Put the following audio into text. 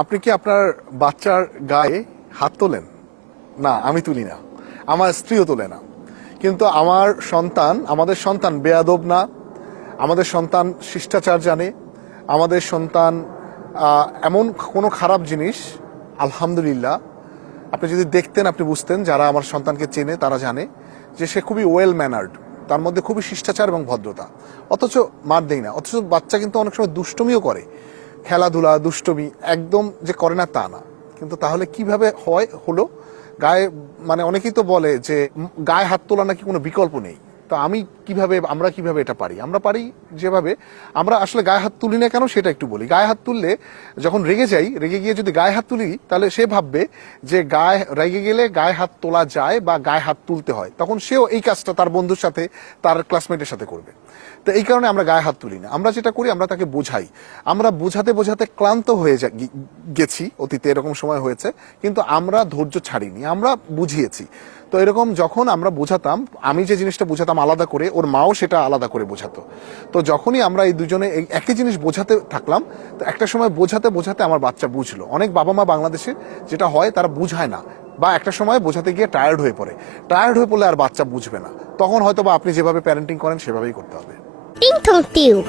আপনি কি আপনার বাচ্চার গায়ে হাত তোলেন? না, আমি তুলি না, আমার স্ত্রীও তোলে না। কিন্তু আমাদের সন্তান বেয়াদব না, আমাদের সন্তান শিষ্টাচার জানে, আমাদের সন্তান এমন কোনো খারাপ জিনিস আলহামদুলিল্লাহ আপনি যদি দেখতেন আপনি বুঝতেন। যারা আমার সন্তানকে চেনে তারা জানে যে সে খুবই ওয়েল ম্যানার্ড, তার মধ্যে খুবই শিষ্টাচার এবং ভদ্রতা। অথচ মার দেই না। অথচ বাচ্চা কিন্তু অনেক সময় দুষ্টমিও করে, খেলাধুলা দুষ্টমি একদম যে করে না তা না। কিন্তু তাহলে কিভাবে হলো গায়ে, মানে অনেকেই তো বলে যে গায়ে হাত তোলা নাকি কোনো বিকল্প নেই। তো আমরা কিভাবে এটা পারি? আমরা পারি যেভাবে, আমরা আসলে গায়ে হাত তুলি না কেন সেটা একটু বলি। গায়ে হাত তুললে যখন রেগে গিয়ে যদি গায়ে হাত তুলি তাহলে সে ভাববে যে রেগে গেলে গায়ে হাত তোলা যায় বা গায়ে হাত তুলতে হয়, তখন সেও এই কাজটা তার বন্ধুর সাথে তার ক্লাসমেটের সাথে করবে। তো এই কারণে আমরা গায়ে হাত তুলি না। আমরা যেটা করি আমরা তাকে বোঝাই। আমরা বোঝাতে বোঝাতে ক্লান্ত হয়ে গেছি, অতীতে এরকম সময় হয়েছে, কিন্তু আমরা ধৈর্য ছাড়িনি, আমরা বুঝিয়েছি। তো এরকম যখন আমরা বোঝাতাম, আমি যে জিনিসটা বোঝাতাম আলাদা করে, ওর মাও সেটা আলাদা করে বোঝাতো। তো যখনই আমরা এই দুজনে একই জিনিস বোঝাতে থাকলাম, তো একটা সময় বোঝাতে বোঝাতে আমার বাচ্চা বুঝলো। অনেক বাবা মা বাংলাদেশে যেটা হয় তারা বুঝায় না, বা একটা সময় বোঝাতে গিয়ে টায়ার্ড হয়ে পড়লে আর বাচ্চা বুঝবে না। তখন হয়তো বা আপনি যেভাবে প্যারেন্টিং করেন সেভাবেই করতে হবে। টিং টং টিউব